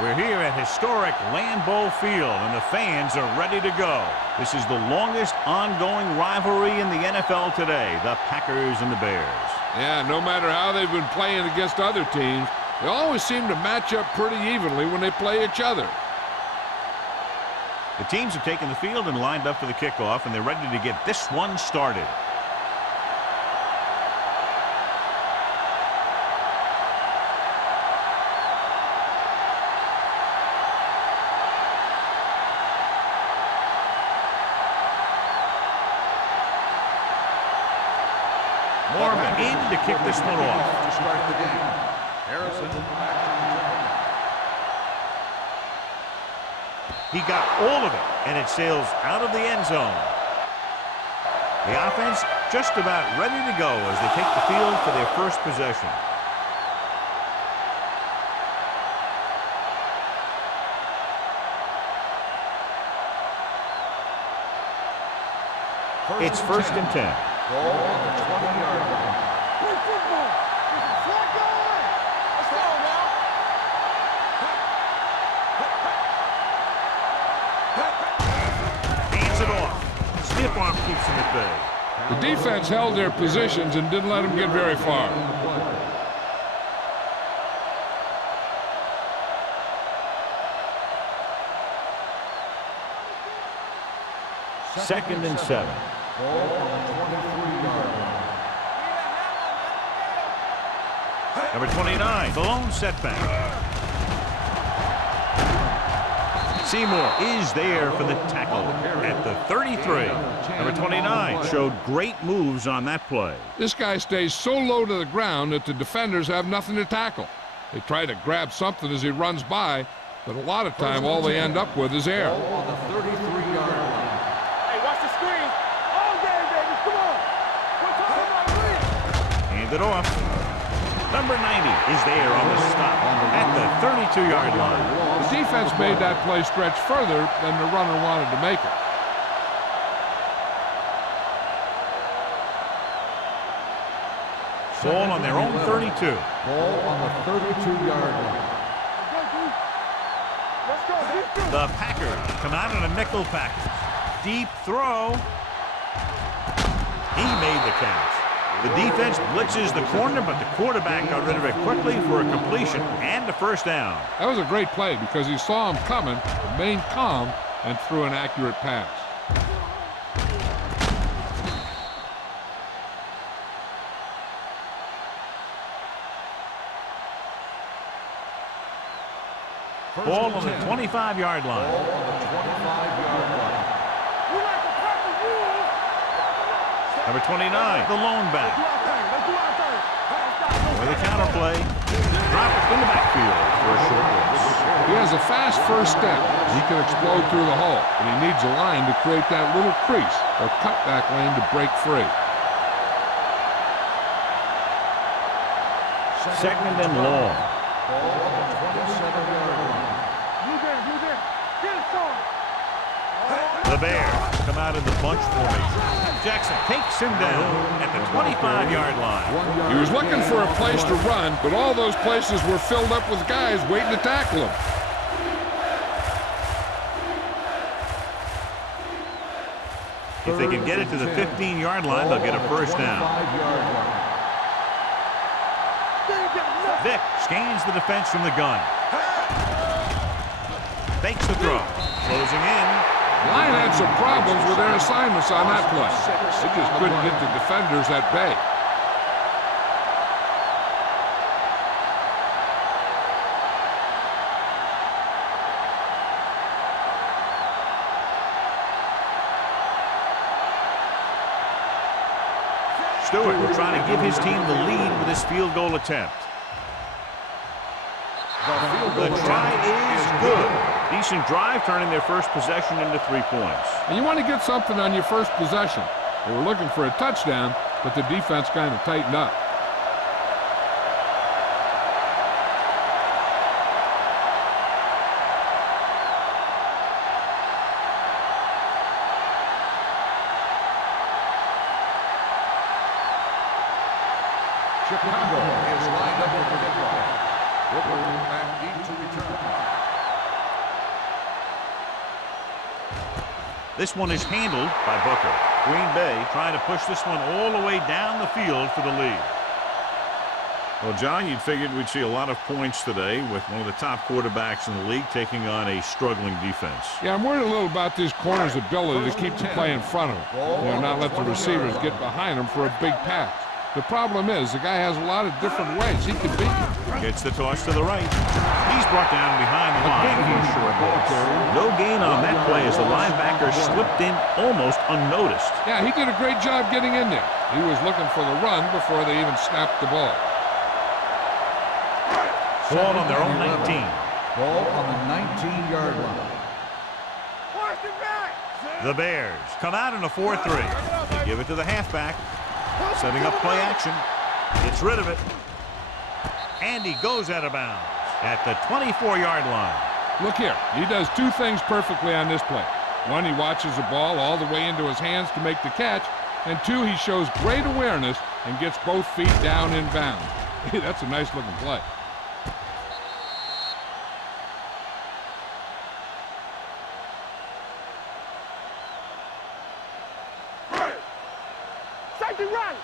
We're here at historic Lambeau Field, and the fans are ready to go. This is the longest ongoing rivalry in the NFL today, the Packers and the Bears. Yeah, no matter how they've been playing against other teams, they always seem to match up pretty evenly when they play each other. The teams have taken the field and lined up for the kickoff, and they're ready to get this one started. Morgan in to kick this one off. To start the game. Harrison back to He got all of it, and it sails out of the end zone. The offense just about ready to go as they take the field for their first possession. It's first and 10. Ball on the 20-yard line. Play football. Flag guy. Let's go now. Hands it off. Stiff arm keeps him at bay. The defense held their positions and didn't let them get very far. Second and 7. Ball on the 23-yard line. Number 29, the lone setback. Seymour is there for the tackle at the 33. Number 29 showed great moves on that play. This guy stays so low to the ground that the defenders have nothing to tackle. They try to grab something as he runs by, but a lot of time all they end up with is air. Ball on the 33-yard line. Hey, watch the screen. All game, baby. Come on. We're talking about reach. Hand it off. Number 90 is there on the stop at the 32-yard line. The defense made that play stretch further than the runner wanted to make it. Ball on their own 32. Ball on the 32-yard line. Let's go. Let's go. The Packers come out in a nickel package. Deep throw. He made the catch. The defense blitzes the corner, but the quarterback got rid of it quickly for a completion and a first down. That was a great play because he saw him coming, remained calm, and threw an accurate pass. Ball on the 25-yard line. Ball on the 25-yard line. We like the Packers rules. Number 29, the lone back. Do our thing. Let's do our thing. Let's With a counter play, drop it in the backfield for a short loss. He has a fast first step. He can explode through the hole, but he needs a line to create that little crease or cutback lane to break free. Second and long. Ball on the 27-yard line. Blue game. Get it, son. The Bears come out in the bunch formation. Jackson takes him down at the 25-yard line. He was looking for a place to run, but all those places were filled up with guys waiting to tackle him. If they can get it to the 15-yard line, they'll get a first down. Vick scans the defense from the gun. Fakes the throw. Closing in. Line had some problems with their assignments on that play. They just couldn't get the defenders at bay. Stewart will try to give his team the lead with this field goal attempt. The try is good. Decent drive, turning their first possession into 3 points. And you want to get something on your first possession. They were looking for a touchdown, but the defense kind of tightened up. Chicago is lined up with the kickoff. Brooklyn back deep to return. This one is handled by Booker. Green Bay trying to push this one all the way down the field for the lead. Well, John, you'd figured we'd see a lot of points today with one of the top quarterbacks in the league taking on a struggling defense. Yeah, I'm worried a little about this corner's ability to keep the play in front of him. Not let the receivers get behind him for a big pass. The problem is the guy has a lot of different ways he can beat you. Gets the toss to the right. He's brought down behind the line for a short loss. No gain on that play as the linebacker slipped in almost unnoticed. Yeah, he did a great job getting in there. He was looking for the run before they even snapped the ball. Ball on their own 19. Ball on the 19-yard line. The Bears come out in a 4-3. They give it to the halfback. Setting up play action. Gets rid of it. And he goes out of bounds at the 24-yard line. Look here. He does two things perfectly on this play. One, he watches the ball all the way into his hands to make the catch. And two, he shows great awareness and gets both feet down in bounds. Hey, that's a nice-looking play. Safety right.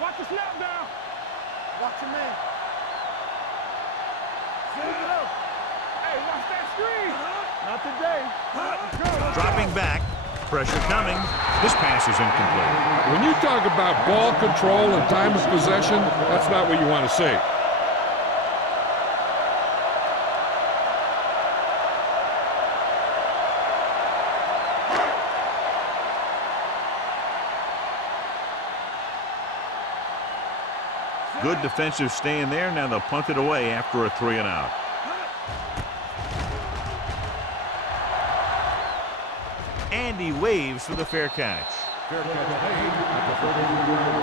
Watch the snap down. Watch your man. Hey, watch that screen. Not today. Dropping back. Pressure coming. This pass is incomplete. When you talk about ball control and time of possession, that's not what you want to see. Good defensive stand there. Now they'll punt it away after a 3-and-out. And he waves for the fair catch. Fair catch made at the 32-yard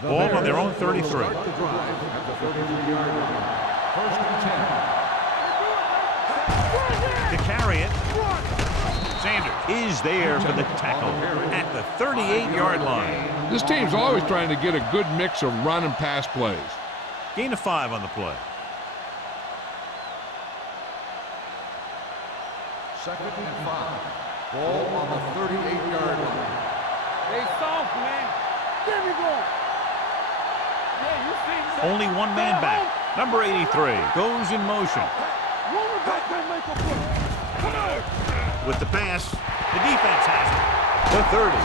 line. Ball on their own 33. Start the drive at the 33-yard line. First and 10. To carry it. Sanders is there for the tackle at the 38-yard line. This team's always trying to get a good mix of run and pass plays. Gain of 5 on the play. Second and 5. Ball on the 38-yard line. They soft, man. There we go. Yeah, you see that? Only one man back. Number 83 goes in motion. Come on. With the pass, the defense has it. The 30.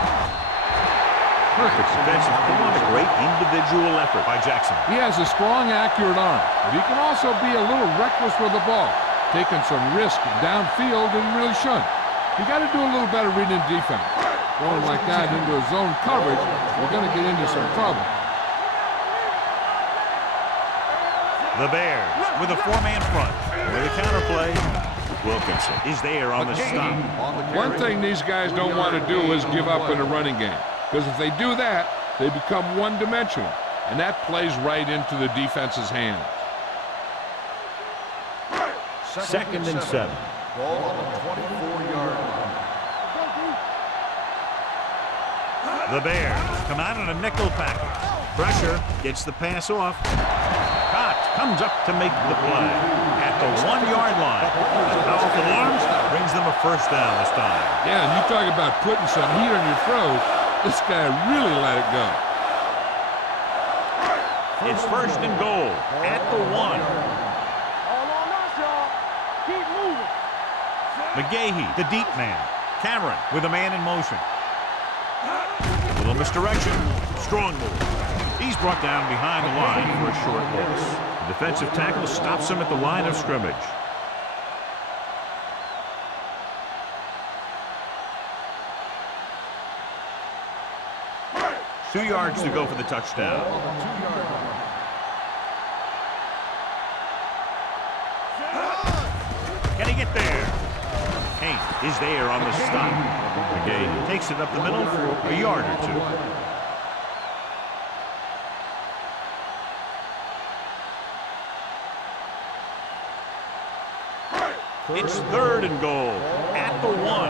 Perfect defensive throw and a great individual effort by Jackson. He has a strong, accurate arm, but he can also be a little reckless with the ball, taking some risk downfield that he really shouldn't. You got to do a little better reading defense. Throwing like that into a zone coverage, we're going to get into some trouble. The Bears with a 4-man front. With a counterplay, Wilkinson is there on the stop. One thing these guys don't want to do is give up in a running game, because if they do that, they become one-dimensional, and that plays right into the defense's hands. Second and 7. Ball on the 24-yard line. The Bears come out in a nickel package. Pressure gets the pass off. Cox comes up to make the play at the 1-yard line. The powerful arms brings them a first down this time. Yeah, and you talk about putting some heat on your throws. This guy really let it go. It's first and goal at the 1. All on us, y'all. Keep moving. McGahee, the deep man. Cameron with a man in motion. A little misdirection. Strong move. He's brought down behind the line for a short loss. The defensive tackle stops him at the line of scrimmage. Two yards to go for the touchdown. Can he get there? Kane is there on the stop. McGahee takes it up the middle for a yard or two. It's third and goal at the 1. Let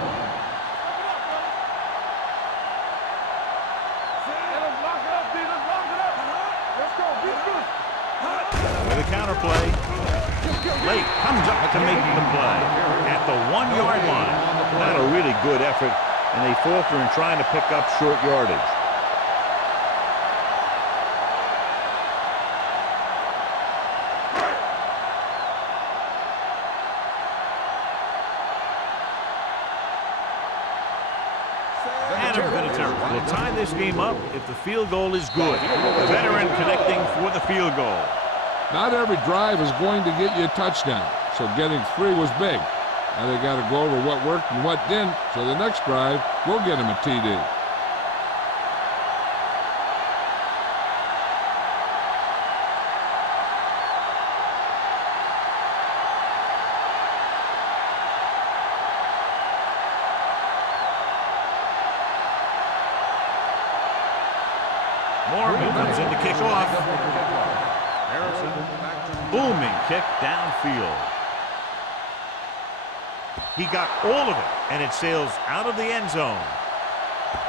us lock it up, D. Let's lock it up. counter play. Lake comes up to make the play at the 1-yard line. Not a really good effort, and they falter in trying to pick up short yardage. Will tie this game up if the field goal is good. The veteran connecting for the field goal. Not every drive is going to get you a touchdown, so getting 3 was big. Now they got to go over what worked and what didn't, so the next drive will get him a TD. Morgan comes in to kick off. Booming kick downfield. He got all of it, and it sails out of the end zone.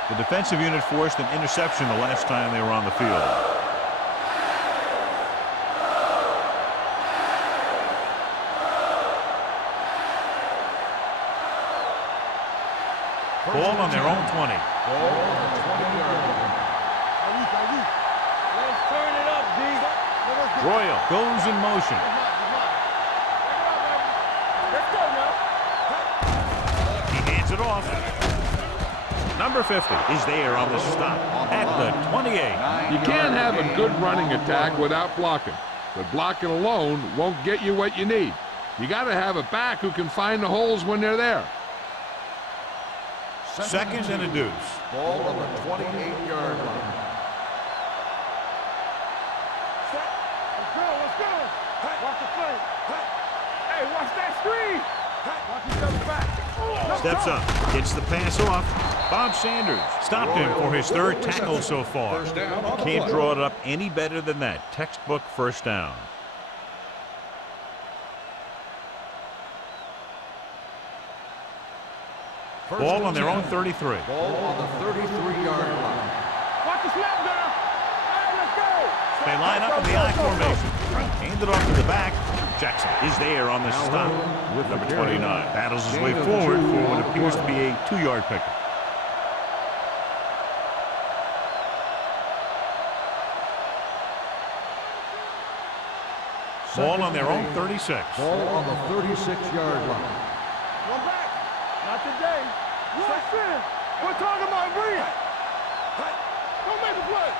The defensive unit forced an interception the last time they were on the field. Ball on their own 20. Let's turn it up, D. Royal goes in motion. Let's go now. He hands it off. Number 50 is there on the stop at the 28. You can't have a good running attack without blocking, but blocking alone won't get you what you need. You got to have a back who can find the holes when they're there. Seconds and a deuce. Ball on the 28-yard line. Let's go, let's go. Watch the play. Hey, watch that screen. Watch each other back. Steps up, gets the pass off. Bob Sanders stopped him for his 3rd tackle so far. Can't draw it up any better than that. Textbook first down. Ball on their own 33. Ball on the 33-yard line. Watch the snap down. Hey, let's go. They line up in the I formation. Hand it off to the back. Jackson is there on the stop with number 29. Battles his way forward for what appears to be a 2-yard pickup. Ball on their own 36. Ball on the 36-yard line. One back. Not today. Yes, sir. We're talking about breathe. Don't make a play.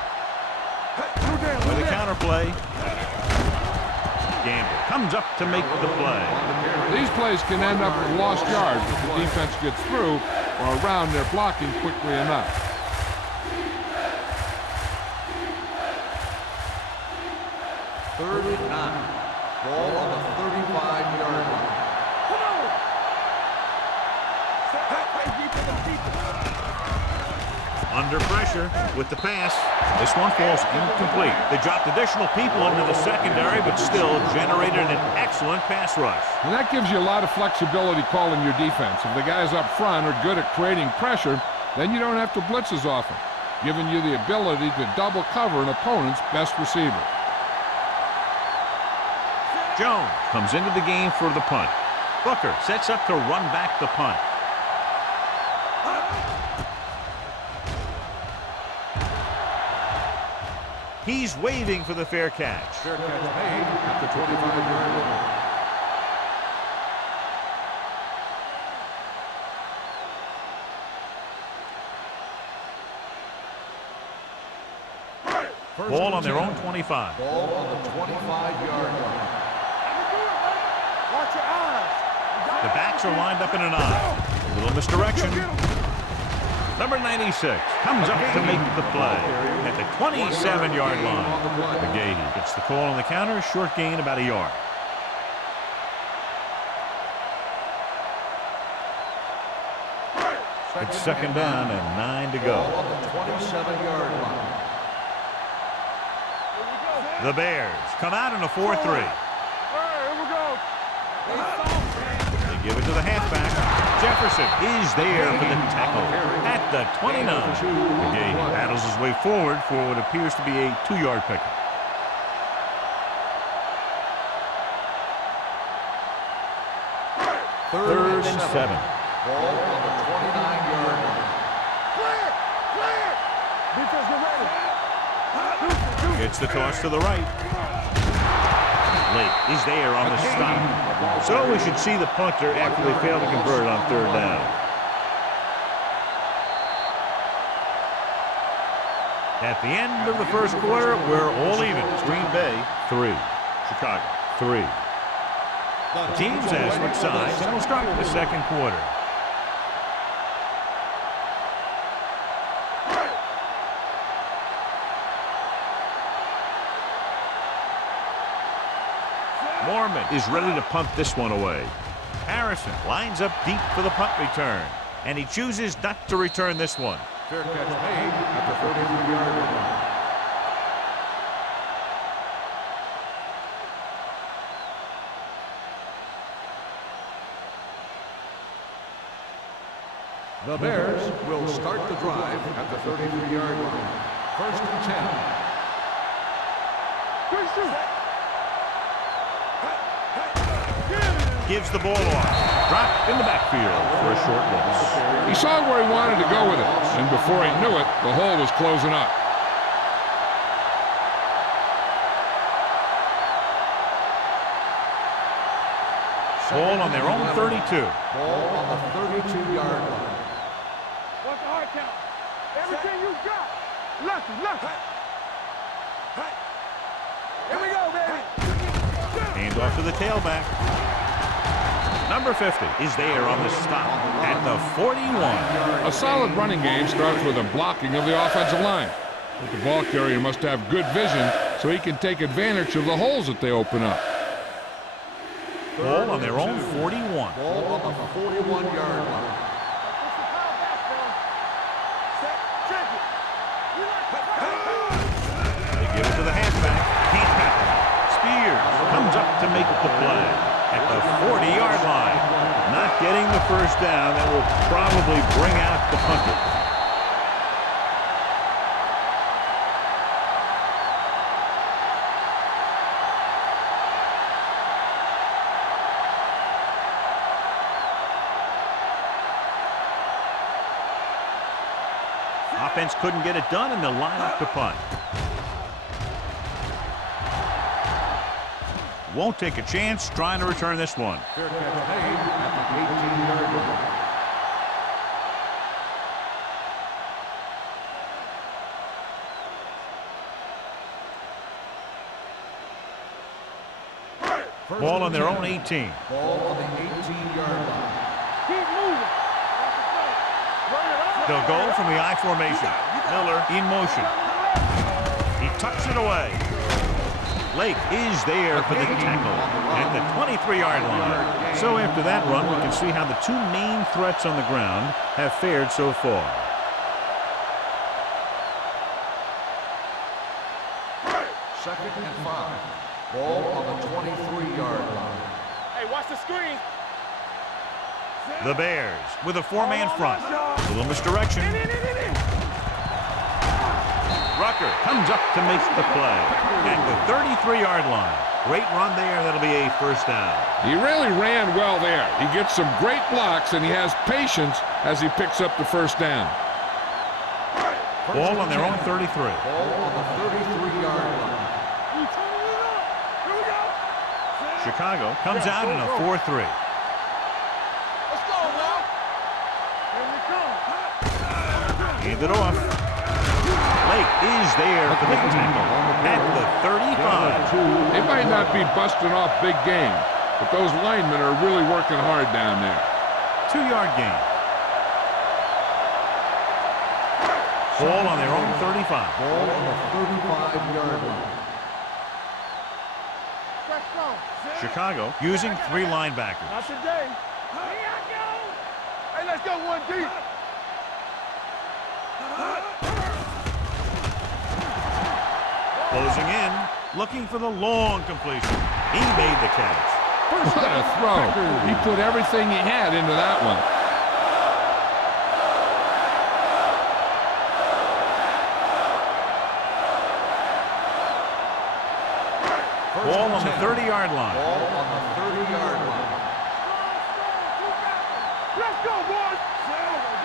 With a counter play. Gamble comes up to make the play. These plays can end up with lost yards if the defense gets through or around their blocking quickly enough. Third and 9. Ball on the 35-yard line. Come on. Under pressure with the pass. This one falls incomplete. They dropped additional people into the secondary, but still generated an excellent pass rush. And that gives you a lot of flexibility calling your defense. If the guys up front are good at creating pressure, then you don't have to blitz as often, giving you the ability to double cover an opponent's best receiver. Jones comes into the game for the punt. Booker sets up to run back the punt. He's waving for the fair catch. Fair catch made at the 25-yard line. Ball on their own 25. Ball on the 25-yard line. Watch your eyes. The backs are lined up in an eye. A little misdirection. Number 96 comes up to make the play at the 27-yard line. McGahee gets the call on the counter. Short gain, about a yard. It's 2nd down and 9 to go. Ball on the 27-yard line. The Bears come out in a 4-3. All right, here we go. They give it to the halfback. Jefferson is there for the tackle at the 29. McGahee battles his way forward for what appears to be a 2-yard pickup. Third and 7. Ball on the 29-yard line. Clear! Clear! Defense, get ready. Gets the toss to the right. Lake is there on the stop. So we should see the punter after they fail to convert on third down. At the end of the first quarter, we're all even. Green Bay 3, Chicago 3. The teams have switched sides and will start the second quarter. Mormon is ready to punt this one away. Harrison lines up deep for the punt return, and he chooses not to return this one. Fair catch made at the 33-yard line. The Bears will start the drive at the 33-yard line. First and 10. Gives the ball off. Dropped in the backfield for a short loss. He saw where he wanted to go with it, and before he knew it, the hole was closing up. Ball on their own 32. Ball on the 32-yard line. What's the hard count? Everything you got. Lucky, lucky. Here we go, baby. Hand off to the tailback. Number 50 is there on the stop at the 41. A solid running game starts with a blocking of the offensive line. But the ball carrier must have good vision so he can take advantage of the holes that they open up. Ball on their own 41. Ball on the 41-yard line. They give it to the halfback. Can't tackle. Spears comes up to make the play at the 40-yard line. Not getting the first down. That will probably bring out the punter. Offense couldn't get it done, and they'll line up to punt. Won't take a chance trying to return this one. Fair catch made at the 18-yard line. Ball on their own 18. Ball on the 18-yard line. Keep moving. They'll go from the I formation. Miller in motion. He tucks it away. Lake is there for the tackle at the 23-yard line. So after that run, we can see how the two main threats on the ground have fared so far. Second and 5. Ball on the 23-yard line. Hey, watch the screen. The Bears with a four-man front. A little misdirection. Rucker comes up to make the play at the 33-yard line. Great run there. That'll be a first down. He really ran well there. He gets some great blocks, and he has patience as he picks up the first down. Ball on their own 33. Ball on the 33-yard line. Chicago comes out in a 4-3. Let's go, man. Here we come. Hand it off. Lake is there for the tackle at the 35. They might not be busting off big game, but those linemen are really working hard down there. 2-yard gain. Ball on their own 35. Ball on the 35-yard line. Let's go. Chicago using 3 linebackers. Not today. Here I go. Hey, let's go one deep. Closing in, looking for the long completion. He made the catch. What a throw. He put everything he had into that one. Ball on the 30-yard line. Ball on the 30-yard line. go, boys.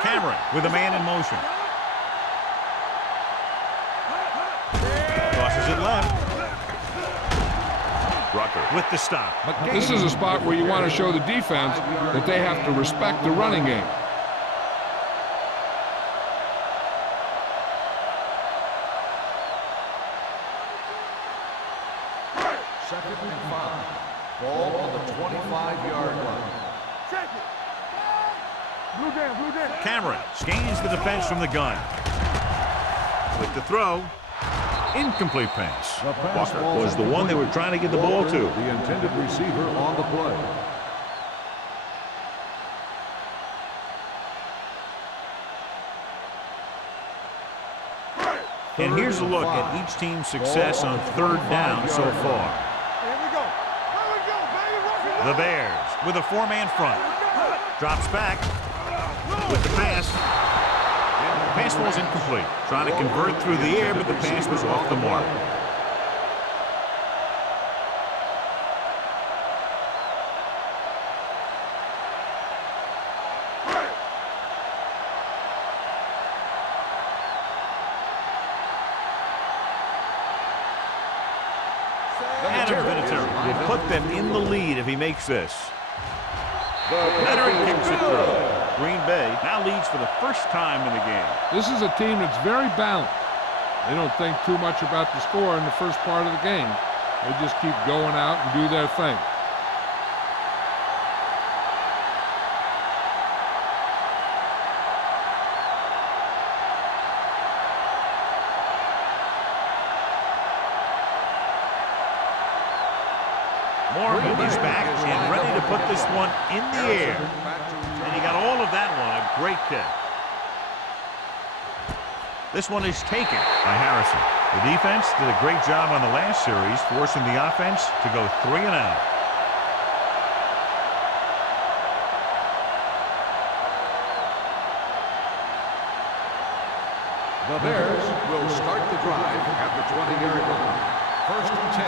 Cameron with a man in motion. Tosses it left. Rucker with the stop. This is a spot where you want to show the defense that they have to respect the running game. Second and 5. Ball on the 25-yard line. Check it. Blue down, blue down. Cameron scans the defense from the gun. With the throw. Incomplete pass. Walker was the one they were trying to get the ball to. The intended receiver on the play. And here's a look at each team's success on third down so far. Here we go. Here we go, baby. Rock it. The Bears with a four-man front. Drops back with the pass. The pass falls incomplete. Trying to convert through the air, but the pass was off the mark. Adam Vinatieri will put them in the lead if he makes this. Leonard kicks it through. Green Bay now leads for the first time in the game. This is a team that's very balanced. They don't think too much about the score in the first part of the game. They just keep going out and do their thing. Morgan is back and ready to put this one in the air. And he got all of that one. A great kick. This one is taken by Harrison. The defense did a great job on the last series, forcing the offense to go 3 and out. The Bears will start the drive at the 20-yard line. First and 10.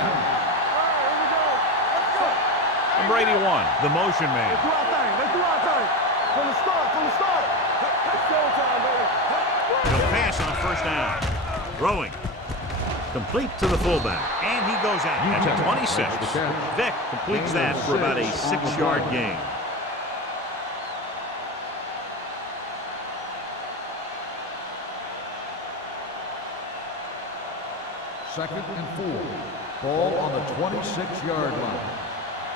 Number 81, the motion man. Let's do our thing. Let's do our thing. From the start, from the start. It's showtime, baby. He'll pass on first down. Throwing. Complete to the fullback. And he goes out at the 26. Vick completes that for about a 6-yard gain. Second and 4. Ball on the 26-yard line.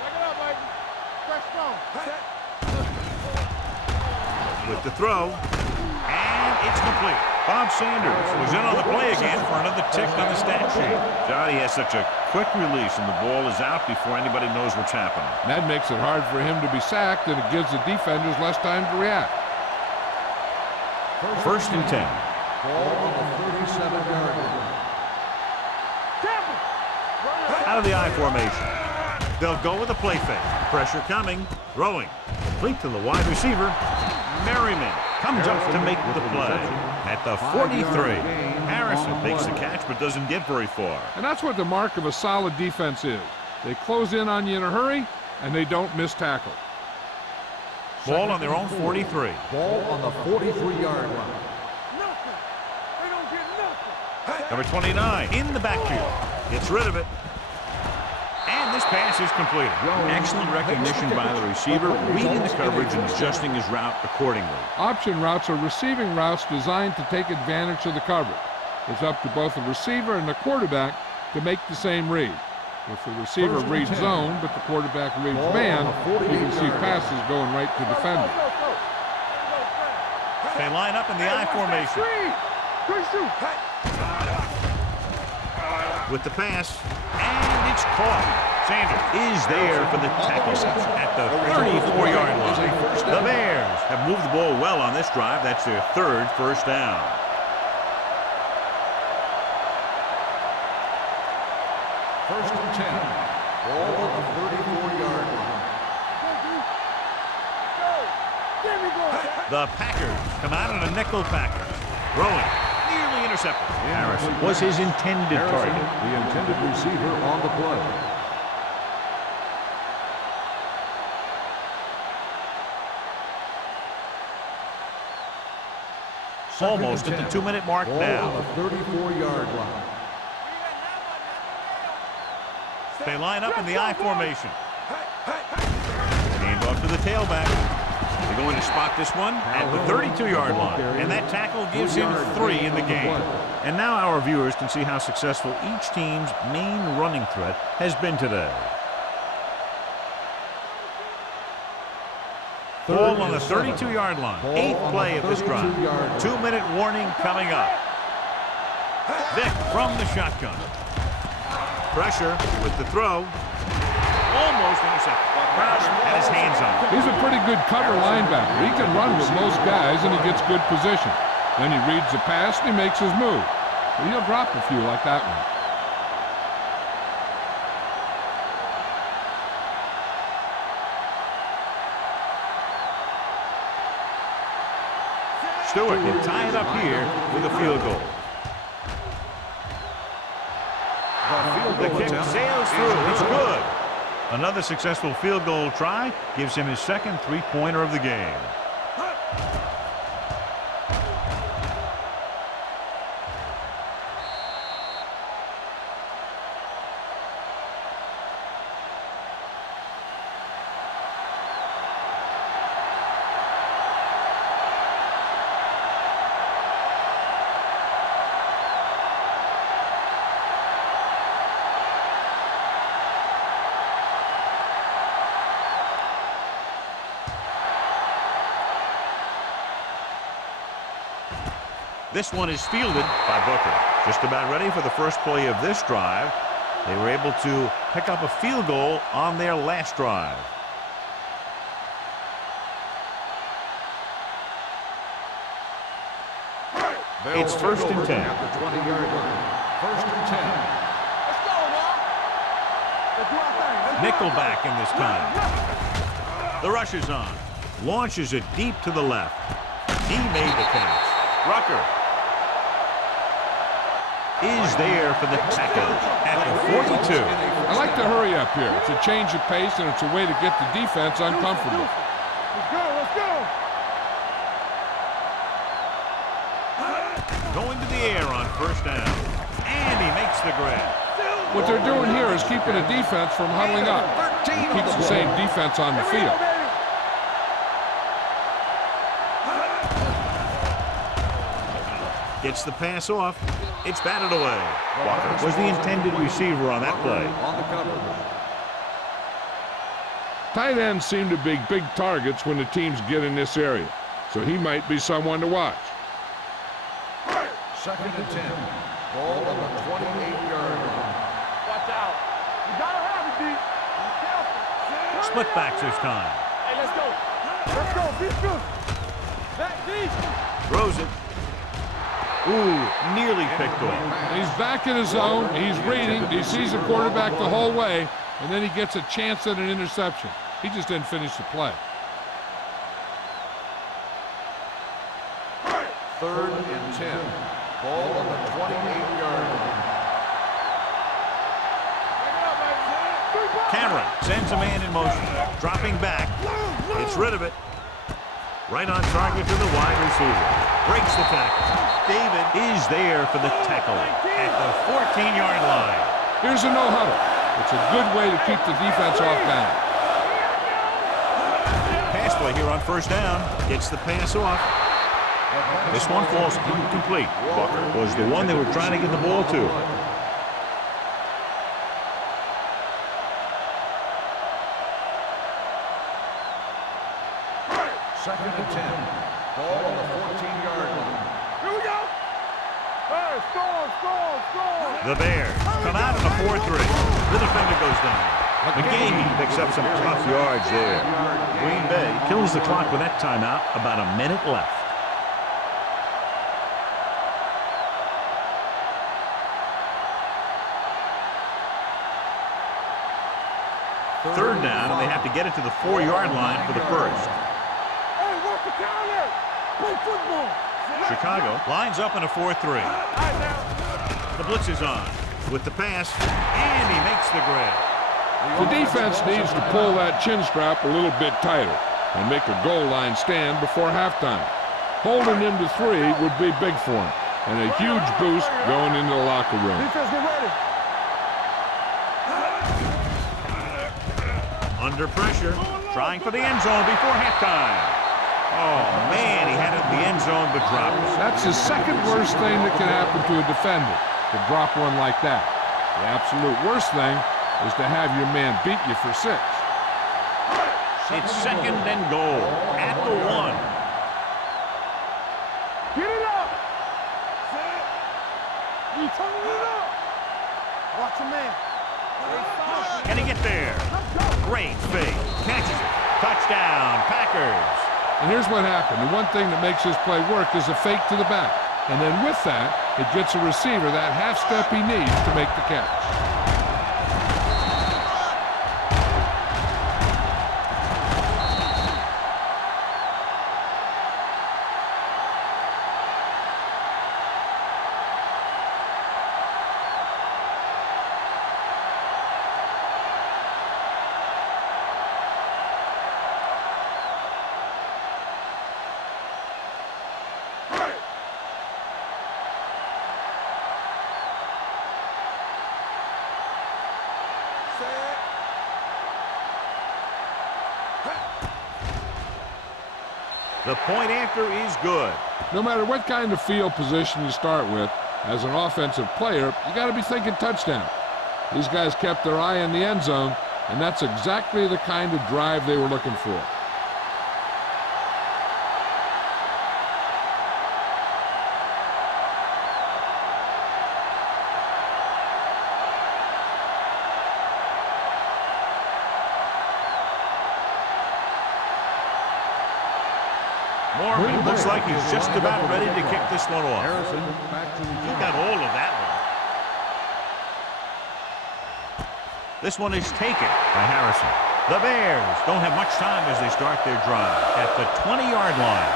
Back it up, baby. Fresh strong. With the throw. And it's complete. Bob Sanders was in on the play again for another tick on the stat sheet. Johnny has such a quick release and the ball is out before anybody knows what's happening. That makes it hard for him to be sacked, and it gives the defenders less time to react. First and 10. Ball on the 37-yard line. Out of the I formation. They'll go with a play fake. Pressure coming. Throwing. Complete to the wide receiver. Merriman comes up to make the play. At the 43. Harrison makes the catch but doesn't get very far. And that's what the mark of a solid defense is. They close in on you in a hurry, and they don't miss tackle. Ball on their own 43. Ball on the 43-yard line. Nothing. They don't get nothing. Number 29 in the backfield. Gets rid of it. And this pass is completed. Excellent recognition by the receiver, reading the coverage and adjusting his route accordingly. Option routes are receiving routes designed to take advantage of the coverage. It's up to both the receiver and the quarterback to make the same read. If the receiver reads zone, but the quarterback reads man, you can see passes going right to defenders. They line up in the I formation. With the pass, and it's caught. Sanders is there for the tackle at the 34-yard line. The Bears have moved the ball well on this drive. That's their third first down. First and 10. Ball on the 34-yard line. The Packers come out on a nickel package. Throwing. Nearly intercepted. Harrison was his intended target. The intended receiver on the play. Almost at the 2-minute mark Ball now. on the 34-yard line. They line up in the I formation. Hand off to the tailback. They're going to spot this one at the 32-yard line. And that tackle gives him 3 in the game. And now our viewers can see how successful each team's main running threat has been today. Ball on the 32-yard line. 8th play of this drive. 2-minute warning coming up. Vick from the shotgun. Pressure with the throw. Almost intercepted. Crowder had his hands on it. He's a pretty good cover linebacker. He can run with most guys, and he gets good position. Then he reads the pass, and he makes his move. But he'll drop a few like that one. Stewart can tie it up here with a field goal. The kick sails through. It's good. Another successful field goal try gives him his second 3-pointer of the game. This one is fielded by Booker. Just about ready for the first play of this drive. They were able to pick up a field goal on their last drive. It's 1st and 10. At the 20-yard line. 1st and 10. Let's go, y'all. Let's do our thing. Let's do our Nickelback in this time. The rush is on. Launches it deep to the left. He made the catch. Rucker is there for the tackle at the 42. I like to hurry up here. It's a change of pace, and it's a way to get the defense uncomfortable. Let's go, let's go. Going to the air on 1st down. And he makes the grab. What they're doing here is keeping the defense from huddling up. It keeps the same defense on the field. Gets the pass off. It's batted away. Walker was the intended receiver on that play. On the cover. Tight ends seem to be big targets when the teams get in this area, so he might be someone to watch. 2nd and 10. Ball on the 28-yard line. Watch out. You gotta have it, D. Be careful. Split backs this time. Hey, let's go. Let's go. Be good. Back deep. Throws it. Ooh, nearly picked off. He's back in his zone. He's reading. He sees the quarterback the whole way, and then he gets a chance at an interception. He just didn't finish the play. 3rd and 10. Ball on the 28-yard line. Cameron sends a man in motion. Dropping back. Gets rid of it. Right on target to the wide receiver. Breaks the tackle. David is there for the tackle at the 14-yard line. Here's a no-huddle. It's a good way to keep the defense off balance. Pass play here on 1st down. Gets the pass off. This one falls incomplete. Walker was the one they were trying to get the ball to. 2nd and 10. Ball on the 14-yard line. Here we go. Hey, score. The Bears come out in a 4-3. The defender goes down. McGahee picks up some tough yards there. Green Bay kills the clock with that timeout. About a minute left. Third down, and they have to get it to the 4-yard line for the first. Hey, what's the counter? Play football. Chicago lines up in a 4-3. All right, now. The blitz is on with the pass, and he makes the grab. The defense needs to pull that chin strap a little bit tighter and make a goal line stand before halftime. Holding him to 3 would be big for him, and a huge boost going into the locker room. Defense, get ready. Under pressure, trying for the end zone before halftime. Oh, man, he had it in the end zone but dropped it. That's the second worst thing that can happen to a defender, to drop one like that. The absolute worst thing is to have your man beat you for 6. It's second and goal at the 1. Get it up. You turning it up. Watch your man. Can he get there? Great fake. Catches it. Touchdown, Packers. And here's what happened. The one thing that makes this play work is a fake to the back. And then with that, it gets a receiver that half step he needs to make the catch. The point after is good. No matter what kind of field position you start with, as an offensive player, you got to be thinking touchdown. These guys kept their eye on the end zone, and that's exactly the kind of drive they were looking for. Morgan looks like he's just about ready to kick this one off. Harrison back to He got all of that one. This one is taken by Harrison. The Bears don't have much time as they start their drive at the 20-yard line.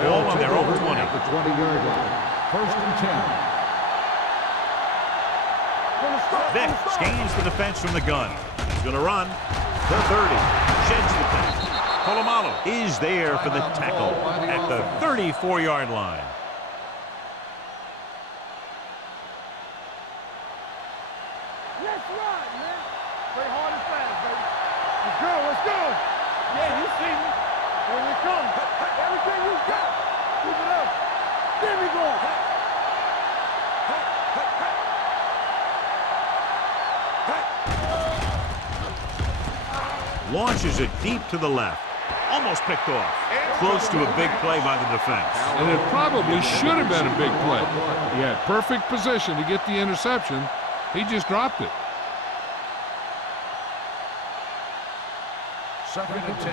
Ball on their own 20. at the 20-yard line. First and 10. Vick scans the defense from the gun. He's going to run. The 30. Sheds the pass. Polamalu is there for the tackle at the 34-yard line. Let's run, man. Play hard and fast, baby. Let's go, let's go. Yeah, you see me. Here we come. Everything you got. Keep it up. There we go. Launches it deep to the left. Almost picked off. Close to a big play by the defense. And it probably should have been a big play. He had perfect position to get the interception. He just dropped it. Second and 10.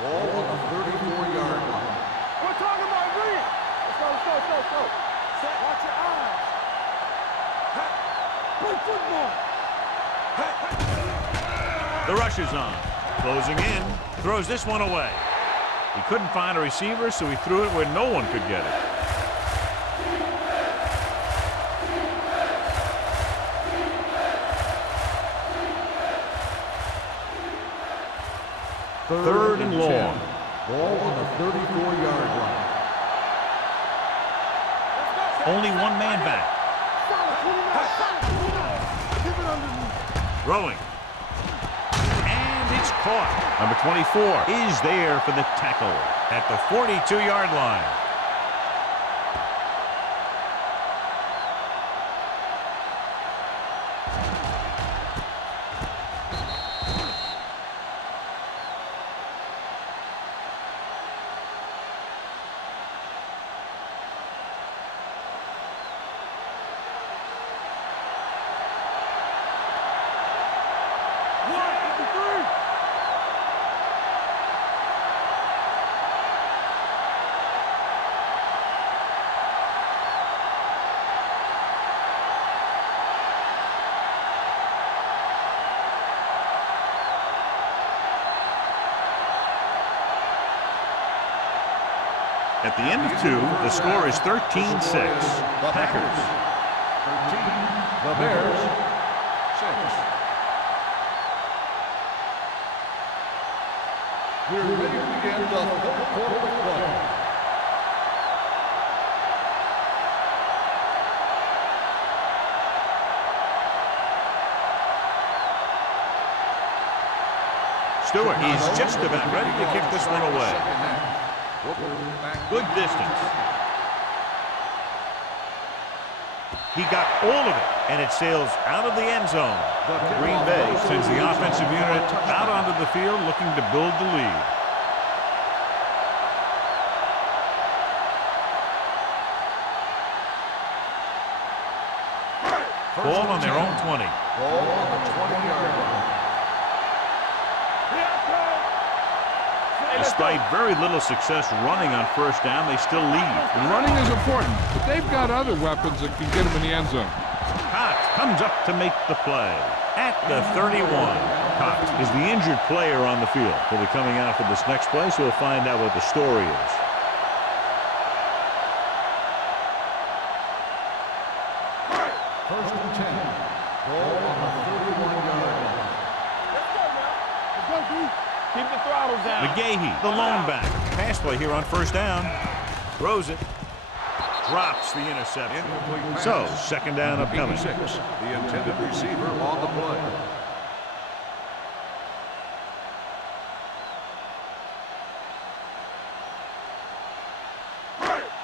Ball on the 34-yard line. We're talking about green. Let's go, let's go, let's go, let's go. Watch your eyes. Play football. The rush is on. Closing in. Throws this one away. He couldn't find a receiver, so he threw it where no one could get it. Third and long. Ball on the 34-yard line. Only one man back. Throwing. And it's caught. Number 24 is there for the tackle at the 42-yard line. At the end of 2, the score is 13-6. Packers. 13. The Bears. 6. We're ready to begin the third quarter of play. Stewart, he's just about ready to kick this one away. Good distance. He got all of it, and it sails out of the end zone. Green Bay sends the offensive unit out onto the field looking to build the lead. Ball on their own 20. Ball on the 20-yard line. Despite very little success running on first down, they still lead. And running is important, but they've got other weapons that can get them in the end zone. Cox comes up to make the play at the 31. Cox is the injured player on the field. He'll be coming out for this next play, so we'll find out what the story is. First and 10. Ball on the 31-yard line. Let's go now. Let's go, D. Keep the throttle down. McGahee, the lone back. Pass play here on first down. Throws it. Drops the interception. So, second down upcoming. 86, the intended receiver on the play.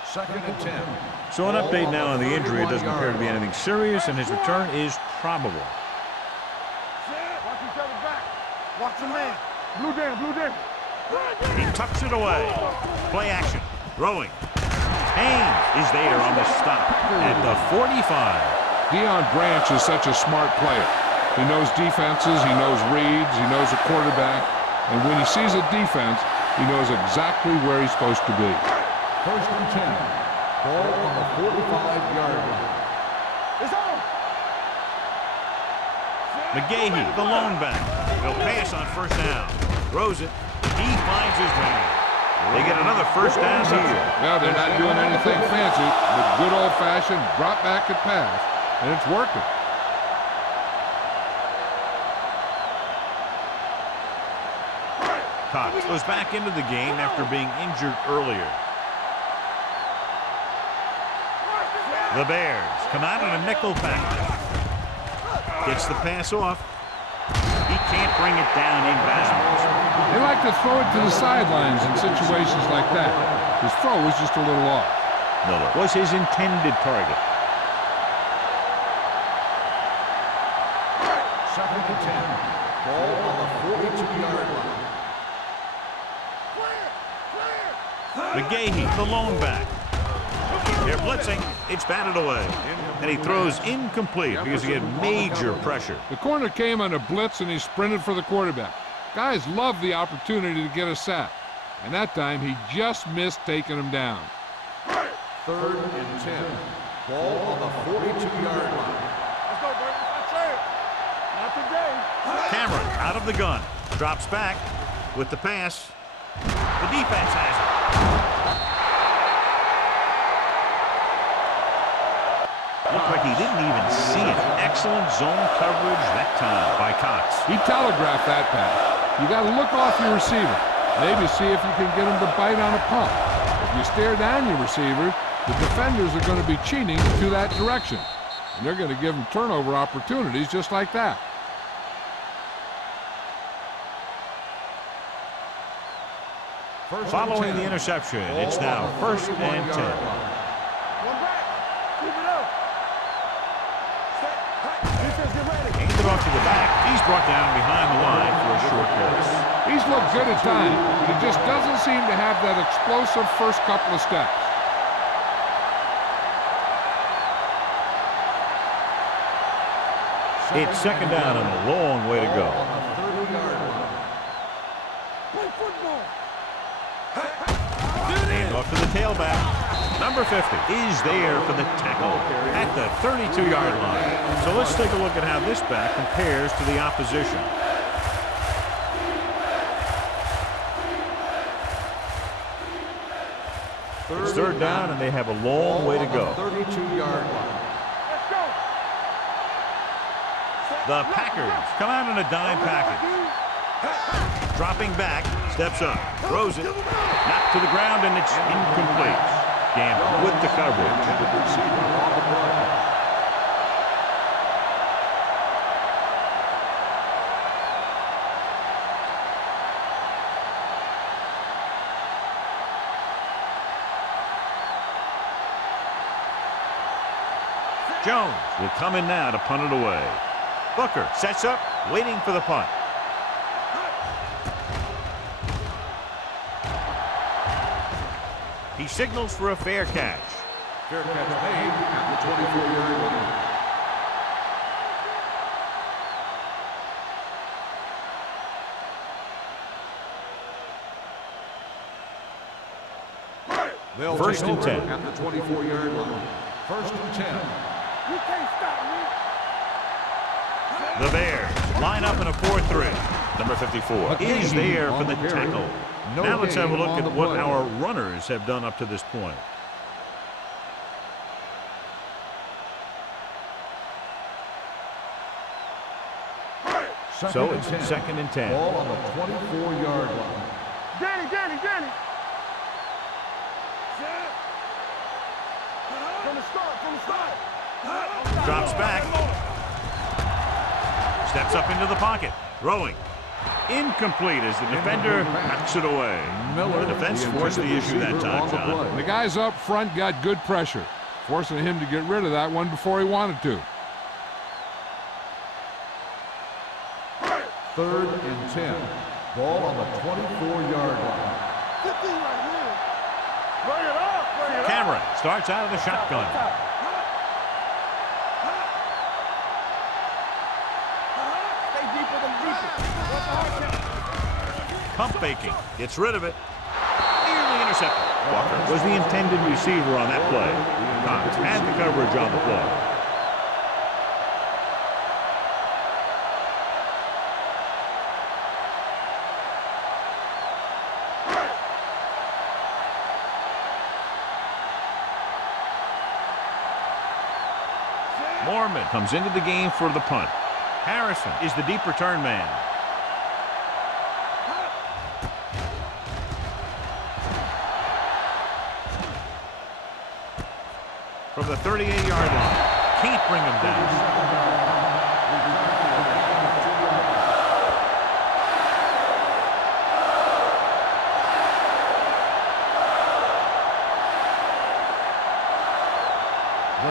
Second and 10. So an update now on the injury. It doesn't appear to be anything serious, and his return is probable. Watch each other back. Watch the man. Blue down, blue down. He tucks it away. Play action. Throwing. Haynes is there on the stop at the 45. Deion Branch is such a smart player. He knows defenses, he knows reads, he knows a quarterback, and when he sees a defense, he knows exactly where he's supposed to be. First and 10. Ball on the 45-yard line. It's on. McGahee, the lone back. He'll pass on first down. Throws it. He finds his man. They get another first down here. Well, they're not doing anything fancy, but good old-fashioned drop back and pass, and it's working. Cox goes back into the game after being injured earlier. The Bears come out in a nickel package. Gets the pass off. He can't bring it down inbounds. They like to throw it to the sidelines in situations like that. His throw was just a little off. Miller was his intended target. Second and 10. Ball on the 42-yard line. McGahee, the lone back. They're blitzing. It's batted away. And he throws incomplete because he had major pressure. The corner came on a blitz, and he sprinted for the quarterback. Guys love the opportunity to get a sack, and that time he just missed taking him down. Third and 10. Ball on the 42-yard line. Let's go, Burton. That's it. Not today. Cameron out of the gun. Drops back with the pass. The defense has it. Looked like he didn't even see it. Excellent zone coverage that time by Cox. He telegraphed that pass. You got to look off your receiver. Maybe see if you can get him to bite on a pump. If you stare down your receivers, the defenders are going to be cheating to that direction. And they're going to give them turnover opportunities just like that. Following the interception, it's now first and 10. One back. Keep it up. Defense, get ready. Hands it off to the back. He's brought down behind the line for a short pass. He's looked good at times, but he just doesn't seem to have that explosive first couple of steps. It's second down and a long way to go. On the 30-yard line. Play football. Hand off to the tailback. Number 50 is there for the tackle at the 32-yard line. So let's take a look at how this back compares to the opposition. It's third down, and they have a long way to go. 32-yard line. Let's go. The Packers come out in a dime package. Dropping back, steps up, throws it, knocked to the ground, and it's incomplete. Gamble with the coverage. Jones will come in now to punt it away. Booker sets up, waiting for the punt. He signals for a fair catch. Fair catch made at the 24-yard line. They'll First and 10 at the 24-yard line. First and 10. You can't stop me. The Bears line up in a 4-3. Number 54 is there for the tackle. Now let's have a look at what our runners have done up to this point. So it's second and 10. Ball on the 24-yard line. Danny. From the start. Drops back. Steps up into the pocket. Throwing. Incomplete as the defender knocks it away. The defense forced the issue that time, John. The guys up front got good pressure, forcing him to get rid of that one before he wanted to. Third and 10. Ball on the 24-yard line. 15 right here. Bring it up. Cameron starts out of the shotgun. Stay deeper than Pump faking. Gets rid of it. Nearly intercepted. Walker was the intended receiver on that play. Cox had the coverage on the play. Mormon comes into the game for the punt. Harrison is the deep return man. From the 38-yard line. Can't bring him down.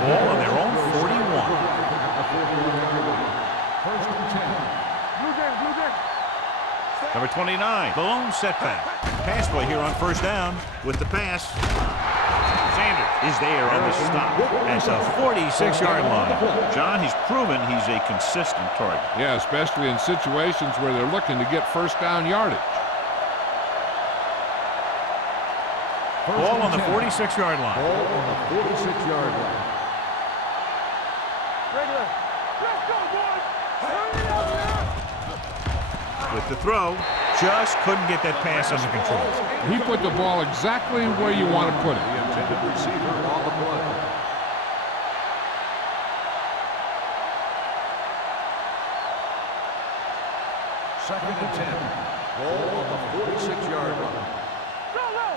Ball on their own 41. First and 10. Blue game. Number 29, the lone setback. Pass play here on first down with the pass. Sanders is there on the stop at the 46-yard line. John, he's proven he's a consistent target. Yeah, especially in situations where they're looking to get first down yardage. Ball on the 46-yard line. Ball on the 46-yard line. Regular. Let's go, boys. Hurry up now. With the throw, just couldn't get that pass under control. He put the ball exactly where you want to put it. The intended receiver on the play. Second and 10. Ball on the 46-yard line. So low.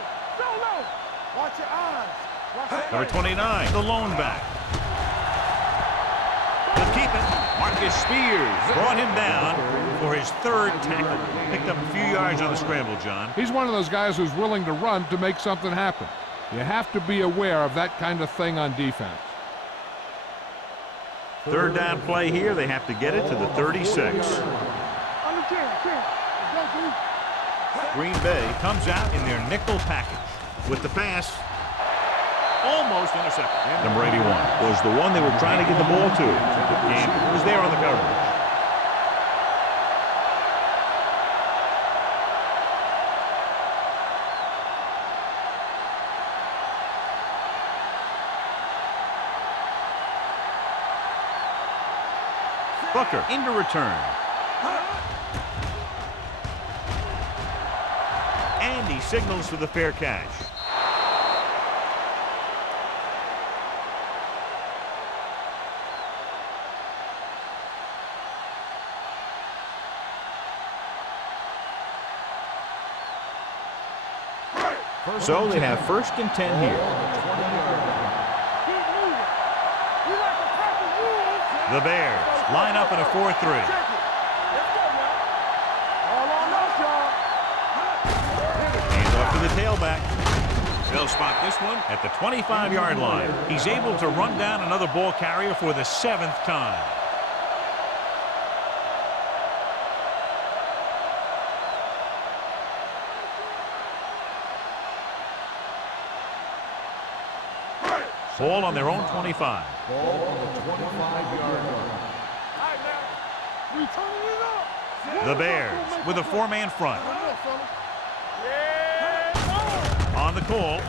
Watch your eyes. Number 29, the lone back. He'll keep it. Marcus Spears brought him down for his third tackle. Picked up a few yards on the scramble, John. He's one of those guys who's willing to run to make something happen. You have to be aware of that kind of thing on defense. Third down play here. They have to get it to the 36. Under 10. Let's go, dude. Green Bay comes out in their nickel package with the pass. Almost intercepted. Number 81 was the one they were trying to get the ball to. And was there on the coverage. Booker into return. And he signals for the fair catch. So they have 1st and 10 here. The Bears line up in a 4-3. Hands off to the tailback. They'll spot this one at the 25-yard line. He's able to run down another ball carrier for the 7th time. Ball on their own 25. Ball on the 25-yard line. The Bears with a 4-man front. On the call.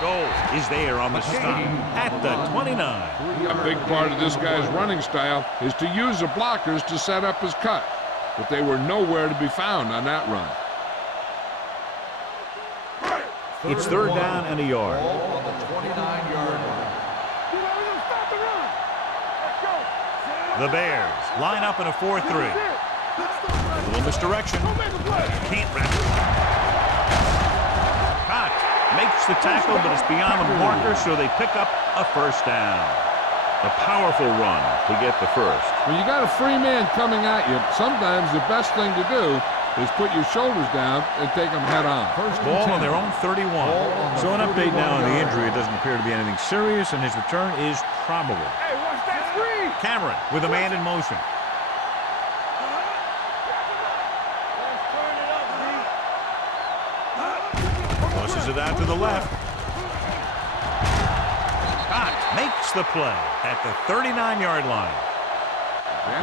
Goal is there on the stop at the 29. A big part of this guy's running style is to use the blockers to set up his cut, but they were nowhere to be found on that run. It's 3rd down and a yard. Ball on the 29-yard line. The Bears line up in a 4-3. A little misdirection. Can't wrap it. Cott makes the tackle, but it's beyond the marker, so they pick up a 1st down. A powerful run to get the 1st. When you got a free man coming at you, sometimes the best thing to do is put your shoulders down and take them head on. Ball on their own 31. So an update now on the injury. It doesn't appear to be anything serious, and his return is probable. Hey, watch that screen! Cameron with a man in motion. Pushes it out to the left. Scott makes the play at the 39-yard line.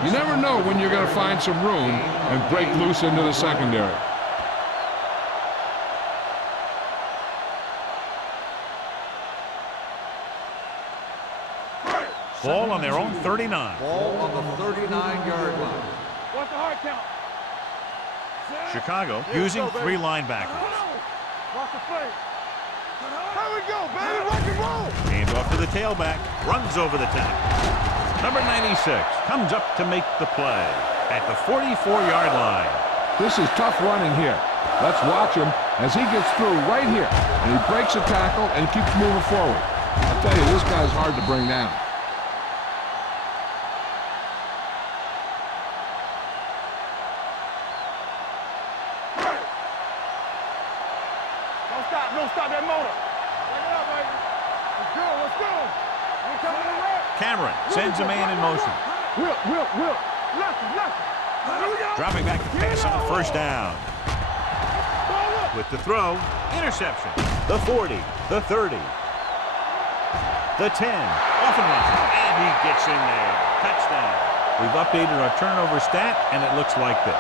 You never know when you're going to find some room and break loose into the secondary. Ball on their own 39. Ball on the 39-yard line. What's the hard count? Chicago using 3 linebackers. Watch the play. Here we go, baby. Rock and roll. Hands off to the tailback. Runs over the tackle. Number 96 comes up to make the play at the 44-yard line. This is tough running here. Let's watch him as he gets through right here. And he breaks a tackle and keeps moving forward. I'll tell you, this guy's hard to bring down. Don't stop that motor. Bring it up, baby. Let's go, let's go. We coming to work. Cameron sends a man in motion. Will. Left. Here we go. Dropping back to pass on 1st down. Ball up. With the throw, interception. The 40, the 30, the 10, off and running, and he gets in there. Touchdown. We've updated our turnover stat, and it looks like this.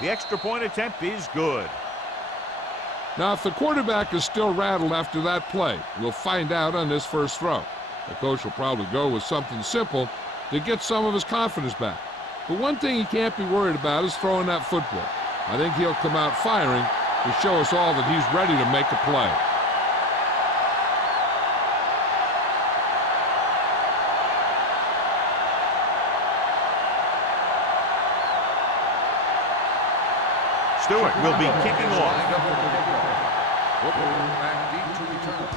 The extra point attempt is good. Now, if the quarterback is still rattled after that play, we'll find out on this first throw. The coach will probably go with something simple to get some of his confidence back. But one thing he can't be worried about is throwing that football. I think he'll come out firing to show us all that he's ready to make a play. Stewart will be kicking off. Back deep to return.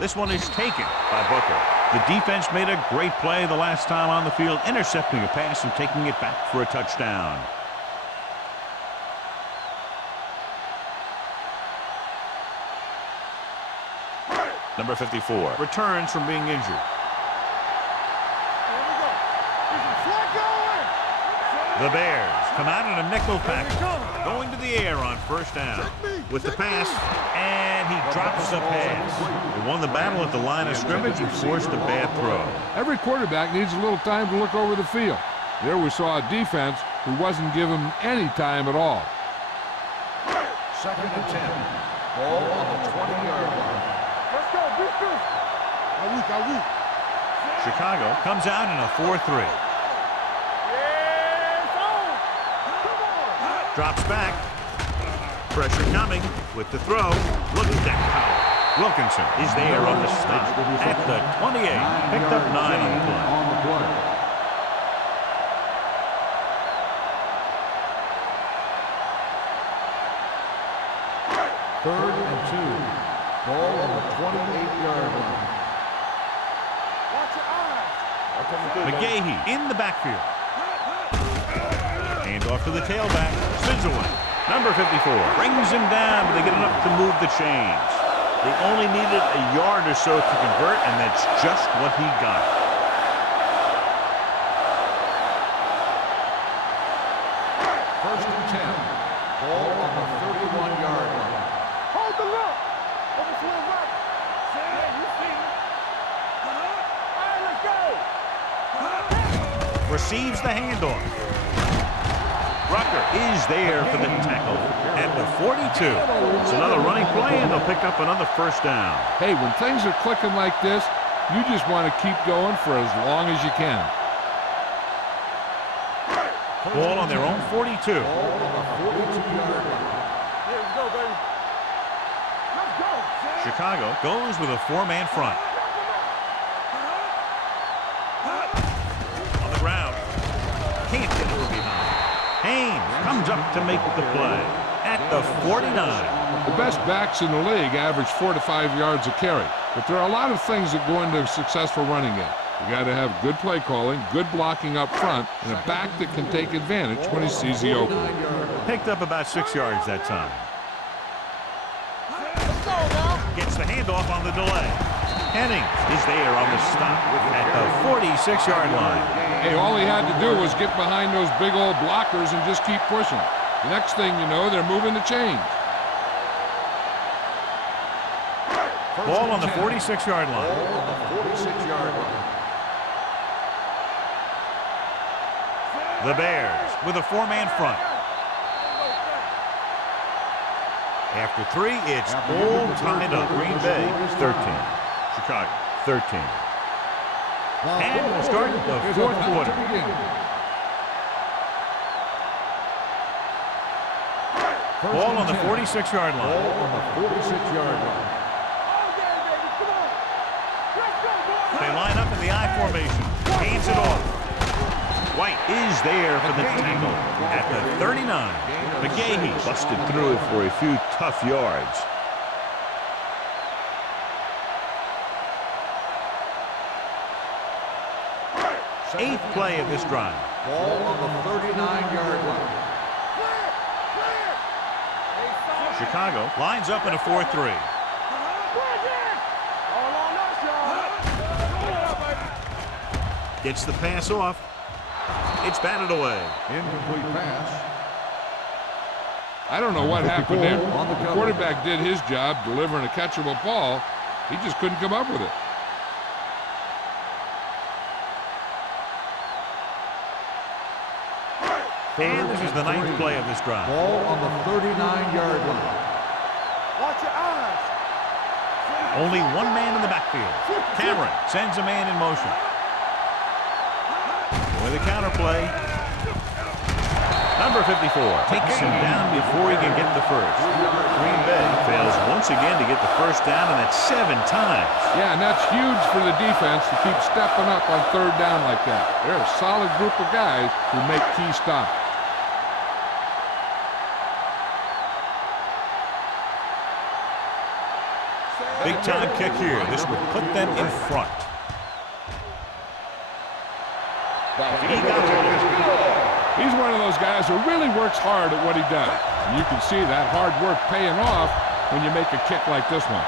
This one is taken by Booker. The defense made a great play the last time on the field, intercepting a pass and taking it back for a touchdown. Number 54 returns from being injured. The Bears come out in a nickel package, going to the air on 1st down with the pass, and he drops the pass. They won the battle at the line of scrimmage and forced a bad throw. Every quarterback needs a little time to look over the field. There we saw a defense who wasn't given any time at all. Second and 10. Ball on the 20-yard line. Let's go, beat this. I weak. Chicago comes out in a 4-3. Yes, on. Come on. Drops back. Pressure coming with the throw. Look at that power. Wilkinson is there on the stop at the 28. Picked up 9 on the play. On the play. Third and 2. Ball on the 28-yard line. Watch your eyes. McGahee in the backfield. Hand off to the tailback. Spins away. Number 54 brings him down, but they get enough to move the chains. They only needed a yard or so to convert, and that's just what he got. First and 10. Ball on the 31-yard line. Hold the look. Over to his right. Yeah, you see me. All right, let's go. Receives the handoff. Rucker is there for the tackle at the 42. It's another running play, and they'll pick up another first down. Hey, when things are clicking like this, you just want to keep going for as long as you can. Ball on their own 42. Ball on the 42-yard line. Here we go, baby. Let's go. Chicago goes with a 4-man front. On the ground. Can't get it from behind. Haynes comes up to make the play at the 49. The best backs in the league average 4 to 5 yards a carry, but there are a lot of things that go into a successful running game. You got to have good play calling, good blocking up front, and a back that can take advantage when he sees the opening. Picked up about 6 yards that time. Let's go now. Gets the handoff on the delay. Henning is there on the stop at the 46-yard line. Hey, all he had to do was get behind those big old blockers and just keep pushing. The next thing you know, they're moving the chains. Ball on the 46-yard line. Ball on the 46-yard line. The Bears with a 4-man front. After 3, it's all tied up. Green Bay 13. Chicago 13. And we'll start the fourth quarter. Ball on the 46-yard line. Ball on the 46-yard line. All day, baby. Come on. Let's go, boys. They line up in the I formation. Hands it off. White is there for the tackle at the 39. McGahee busted through for a few tough yards. Eighth play of this drive. Ball on the 39-yard line. Clear. Clear. Hey, son. Chicago lines up in a 4-3. Bring it. All on us, y'all. Go on, baby. Gets the pass off. It's batted away. Incomplete pass. I don't know what happened there. On the The cover. quarterback did his job delivering a catchable ball. He just couldn't come up with it. And this is the ninth play of this drive. Ball on the 39-yard line. Watch your eyes. Only one man in the backfield. Cameron sends a man in motion. With a counter play. Number 54 takes him down before he can get the first. Green Bay fails once again to get the first down, and that's 7 times. Yeah, and that's huge for the defense to keep stepping up on third down like that. They're a solid group of guys who make key stops. Big time kick here. This would put them in front. He got it. He's one of those guys who really works hard at what he does. And you can see that hard work paying off when you make a kick like this one.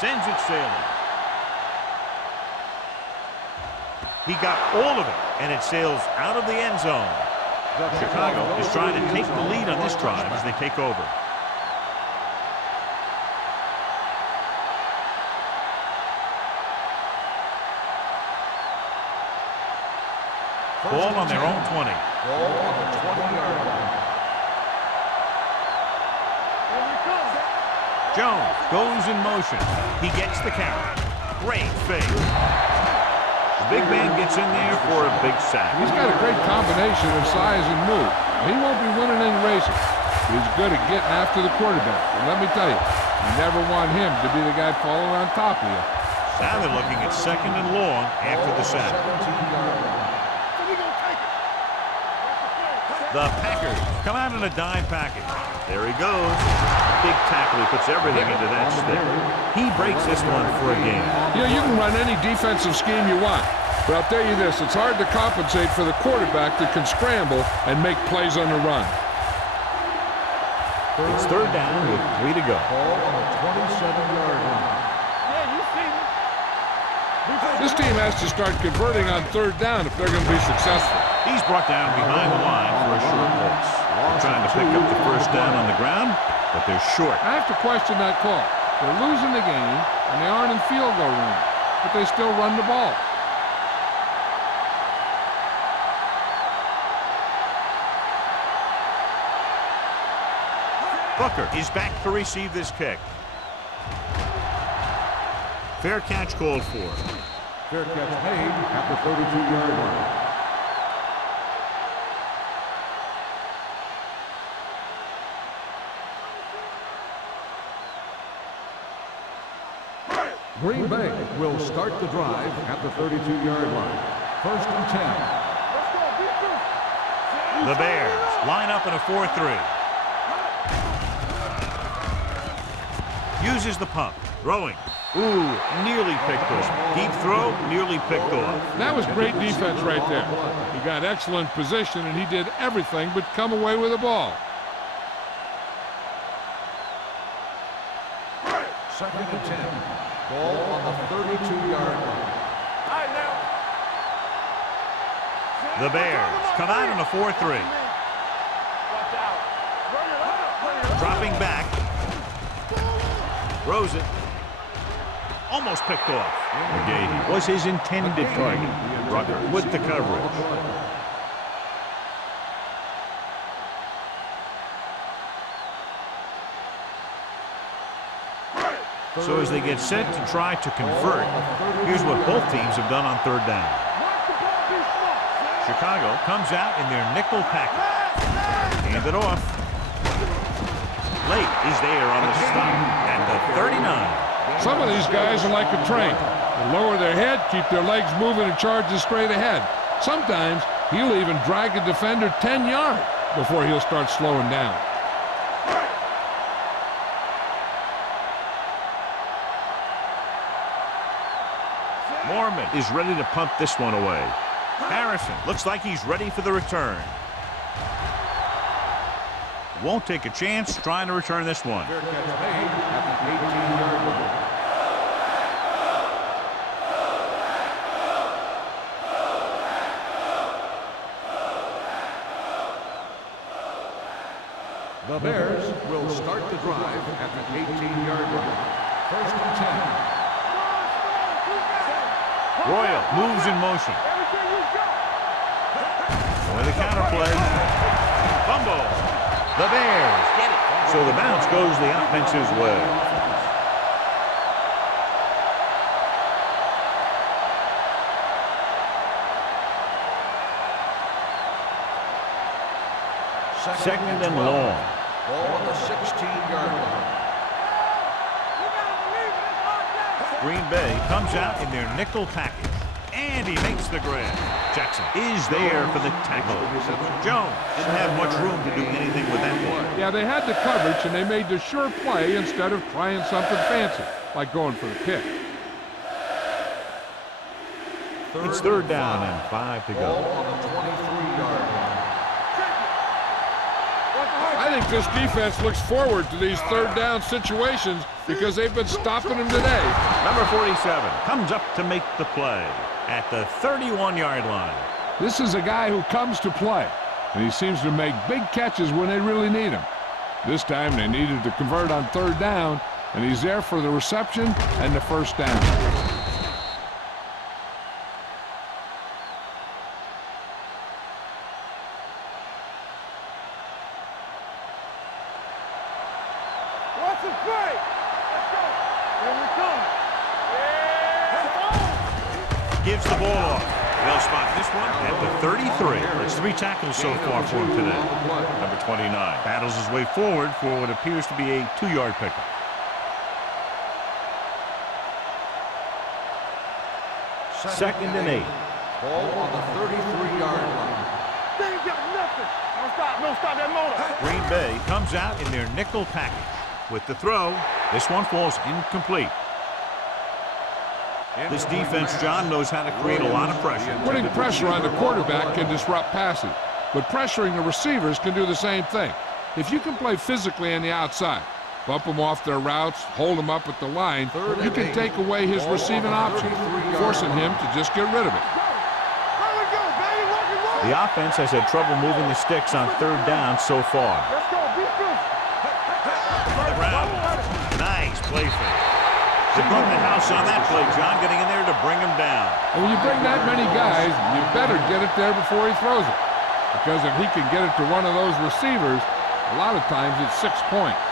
Sends it sailing. He got all of it, and it sails out of the end zone. Chicago is trying to take the lead on this drive as they take over. Ball on their own 20. Ball on the 20-yard line. Jones goes in motion. He gets the carry. Great fake. The big man gets in there for a big sack. He's got a great combination of size and move. He won't be winning any races, but he's good at getting after the quarterback. And let me tell you, you never want him to be the guy falling on top of you. Now they're looking at 2nd and long after the sack. The Packers come out in a dime package. There he goes. Big tackle. He puts everything into that stick. He breaks this one for a game. Yeah, you can run any defensive scheme you want. But I'll tell you this, it's hard to compensate for the quarterback that can scramble and make plays on the run. It's 3rd down with 3 to go. Ball on the 27-yard line. This team has to start converting on 3rd down if they're going to be successful. He's brought down behind the line for a short loss. They're trying to pick up the 1st down on the ground, but they're short. I have to question that call. They're losing the game, and they aren't in field goal range, but they still run the ball. Booker is back to receive this kick. Fair catch called for. Fair catch made at the 32-yard line. Green Bay will start the drive at the 32-yard line. 1st and 10. The Bears line up in a 4-3. Uses the pump. Throwing. Ooh, nearly picked off. Deep throw, nearly picked off. That was great defense right there. He got excellent position, and he did everything but come away with the ball. 2nd and 10. Ball on the 32-yard line. The Bears come out in a 4-3. Dropping back. Throws it. Almost picked off. McGahee was his intended target. Rucker with the coverage. So as they get set to try to convert, here's what both teams have done on 3rd down. Chicago comes out in their nickel package. Hand it off. Late is there on the stop at the 39. Some of these guys are like a train. They lower their head, keep their legs moving, and charge straight ahead. Sometimes he'll even drag a defender 10 yards before he'll start slowing down. Mormon is ready to punt this one away. Harrison looks like he's ready for the return. Won't take a chance trying to return this one. Fair catch made at the 18-yard line. The Bears will start the drive at the 18-yard line. 1st and 10. Royal moves in motion. With a counter play. Fumble. The Bears get it. So the bounce goes the offense's way. Second and long. Ball on the 16-yard line. Green Bay comes out in their nickel package. And he makes the grab. Jackson is there for the tackle. Jones didn't have much room to do anything with that one. Yeah, they had the coverage, and they made the sure play instead of trying something fancy, like going for the pick. It's 3rd down and 5 to Ball go. on the 23-yard line. I think this defense looks forward to these third down situations because they've been stopping them today. Number 47 comes up to make the play at the 31-yard line. This is a guy who comes to play, and he seems to make big catches when they really need him. This time they needed to convert on third down, and he's there for the reception and the first down. Watch the play. Let's go. Here we come. Yeah. Gives the ball off. They'll spot this one at the 33. It's 3 tackles so far for him today. Number 29 battles his way forward for what appears to be a 2-yard pickup. Second and 8. Ball on the 33-yard line. They ain't got nothing. Don't stop that motor. Green Bay comes out in their nickel package. With the throw, this one falls incomplete. This defense, John, knows how to create a lot of pressure. Putting pressure on the quarterback can disrupt passing, but pressuring the receivers can do the same thing. If you can play physically on the outside, bump them off their routes, hold them up at the line, you can take away his receiving options, forcing him to just get rid of it. The offense has had trouble moving the sticks on third down so far. Let's go. Defense. On the ground. Nice play fake. They broke the house on that play, John, getting in there to bring him down. And when you bring that many guys, you better get it there before he throws it. Because if he can get it to one of those receivers, a lot of times it's 6 points.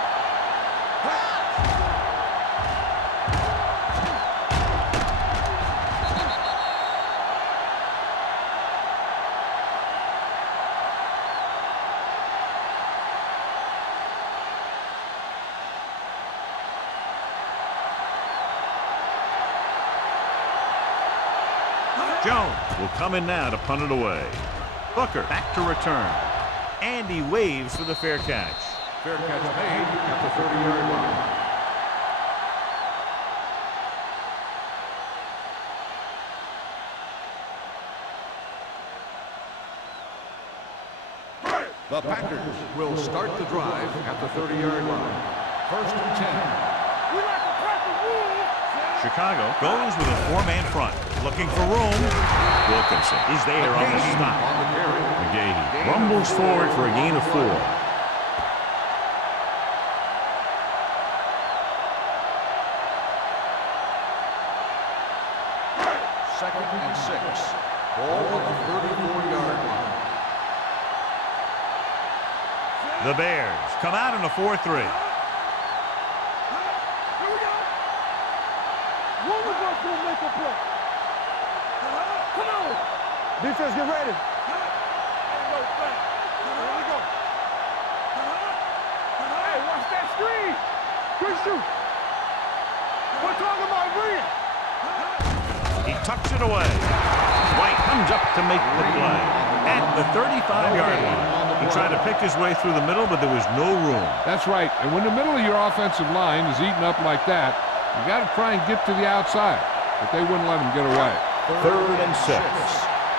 Jones will come in now to punt it away. Booker back to return. And he waves for the fair catch. Fair catch made at the 30-yard line. The Packers will start the drive at the 30-yard line. First and 10. We like to press the rules. Chicago goes with a 4-man front. Looking for room. Wilkinson is there on the stop. On the carry. McGahee rumbles forward for a gain of 4. Second and 6. Ball on the 34-yard line. The Bears come out in a 4-3. Here we go. One of us will make a play. Come on. Defense, get ready. Here we go. Hey, watch that screen. Good shoot. We're talking about Green. He tucks it away. White comes up to make the play at the 35-yard line. He tried to pick his way through the middle, but there was no room. That's right. And when the middle of your offensive line is eaten up like that, you got to try and get to the outside. But they wouldn't let him get away. Third and 6.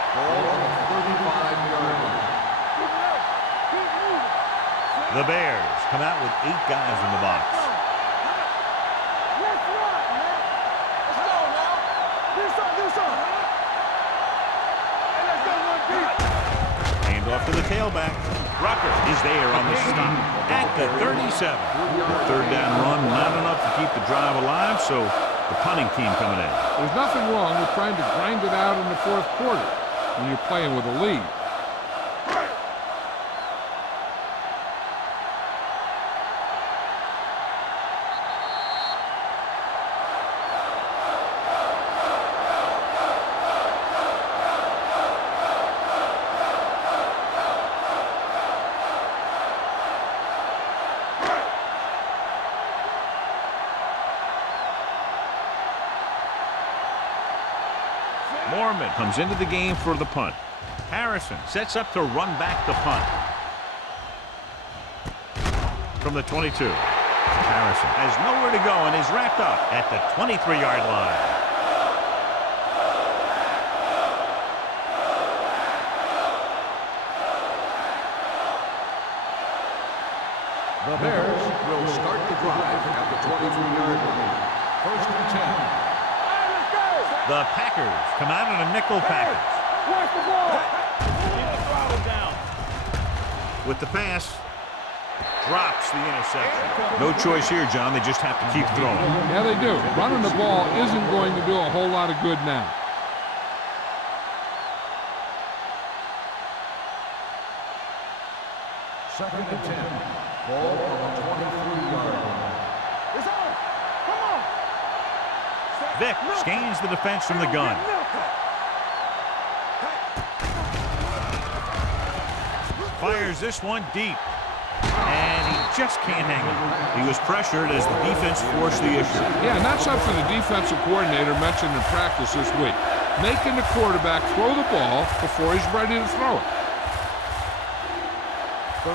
Ball on the 35-yard line. The Bears come out with 8 guys in the box. Let's run, man. Let's go now. Do something. Hey, let's go one deep. Hand off to the tailback. Rucker is there on the stop at the 37. The third down run, not enough to keep the drive alive, so the punting team coming in. There's nothing wrong with trying to grind it out in the fourth quarter when you're playing with a lead. Mormon comes into the game for the punt. Harrison sets up to run back the punt. From the 22. Harrison has nowhere to go and is wrapped up at the 23-yard line. 23-yard line. First and 10. All right, let's go. The Packers come out in a nickel package. Watch the ball. Keep the throttle down. With the pass, drops the interception. No choice here, John. They just have to keep throwing. Yeah, they do. Running the ball isn't going to do a whole lot of good now. Second and 10. Ball on the 23-yard line. It's on. Come on. Vick scans the defense from the gun. Fires this one deep. And he just can't hang it. He was pressured as the defense forced the issue. Yeah, and that's something the defensive coordinator mentioned in practice this week. Making the quarterback throw the ball before he's ready to throw it.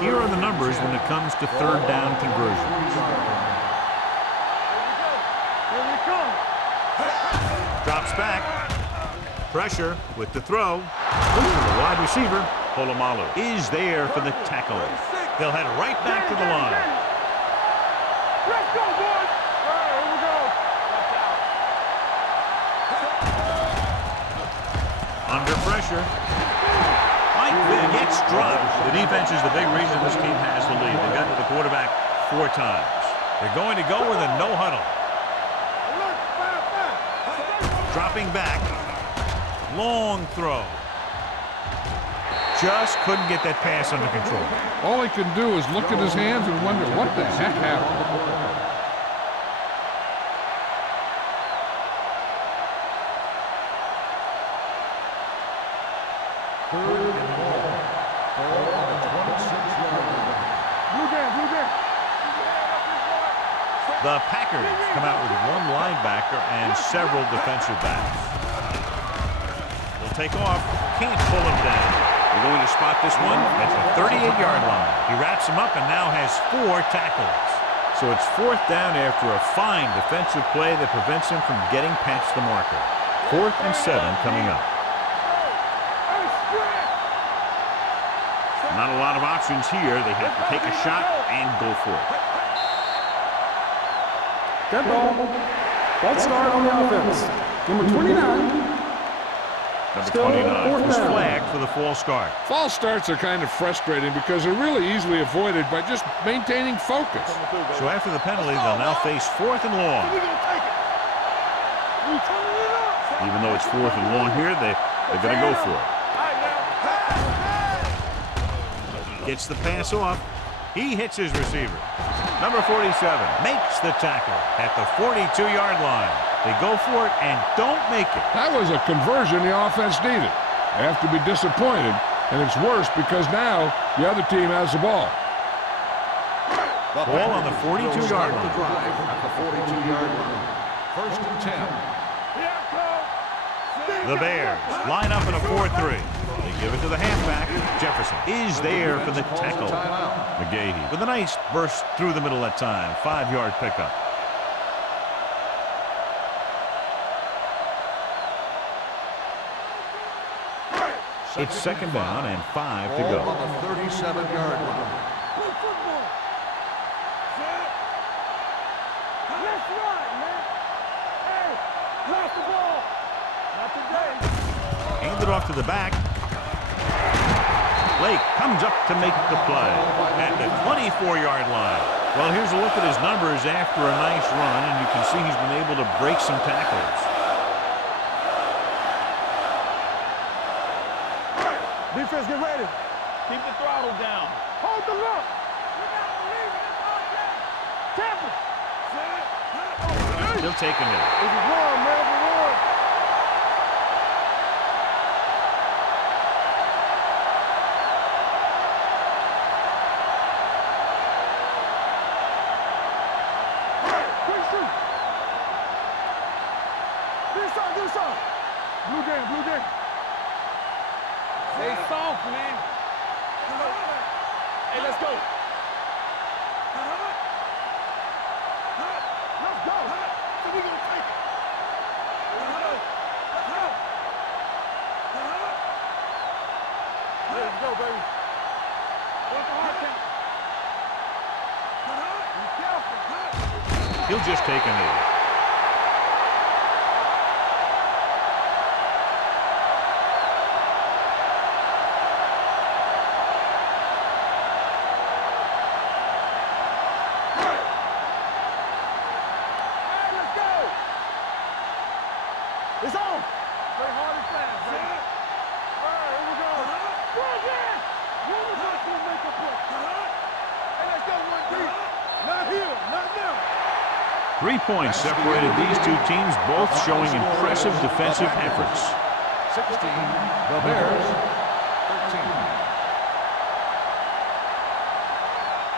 Here are the numbers when it comes to third down conversion. Here we come. Drops back. Pressure with the throw. The wide receiver, Polamalu, is there for the tackle. They'll head right back to the line. Let's go, boys. All right, here we go. Watch out. Under pressure. Mike Vick gets dropped. The defense is the big reason this team has the lead. They got to the quarterback 4 times. They're going to go with a no huddle. Look, fire. Dropping back. Long throw. Just couldn't get that pass under control. All he can do is look at his hands and wonder what the heck happened. Third and ball. Ball on the 26-yard line. Blue game. The Packers come out with 1 linebacker and several defensive backs. They'll take off. Can't pull him down. They're going to spot this one at the 38-yard line. He wraps him up and now has 4 tackles. So it's 4th down after a fine defensive play that prevents him from getting past the marker. 4th and 7 coming up. Not a lot of options here. They have to take a shot and go for it. Dead ball. False start on the offense. Number 29. Number Still 29 4th was down. flagged for the false start. False starts are kind of frustrating because they're really easily avoided by just maintaining focus. So after the penalty, they'll now face 4th and long. We're going to take it. We turning it up. Even though it's 4th and long here, they're going to go for it. All right, now. Gets the pass off. He hits his receiver. Number 47 makes the tackle at the 42-yard line. They go for it and don't make it. That was a conversion the offense needed. They have to be disappointed, and it's worse because now the other team has the ball. Ball on the 42-yard The line. drive at the 42-yard line. First and 10. Here it comes. The Bears line up in a 4-3. They give it to the halfback. Jefferson is there for the tackle. McGahee with a nice burst through the middle that time. 5-yard pickup. It's 2nd down and 5 to Ball go. on the 37-yard line. Play football. Set. Let's run, man. Hey, drop the ball. Not today. Handed off to the back. Blake comes up to make the play at the 24-yard line. Well, here's a look at his numbers after a nice run, and you can see he's been able to break some tackles. Defense, get ready. Keep the throttle down. Hold the look. You got to leave it. It's all day. Tampa. He'll take a minute. It's a run, man. It's a run. Quick shoot. Do something. Blue game. Stay soft, man. Hey, let's go. Let's go. So we're going to take it. Let's go, baby. Work the hard count. Be careful. He'll just take a knee. It's on. Play hard and fast, baby. All right, here we go. Go again. One of us will make a play. Hey, let's go one deep. Not here, not now. 3 points separated these two teams, both showing impressive defensive efforts. 16, the Bears, 13.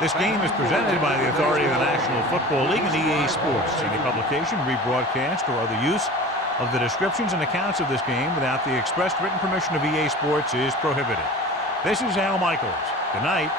This game is presented by the authority of the National Football League and EA Sports. Any publication, rebroadcast, or other use of the descriptions and accounts of this game without the expressed written permission of EA Sports is prohibited. This is Al Michaels. Good night.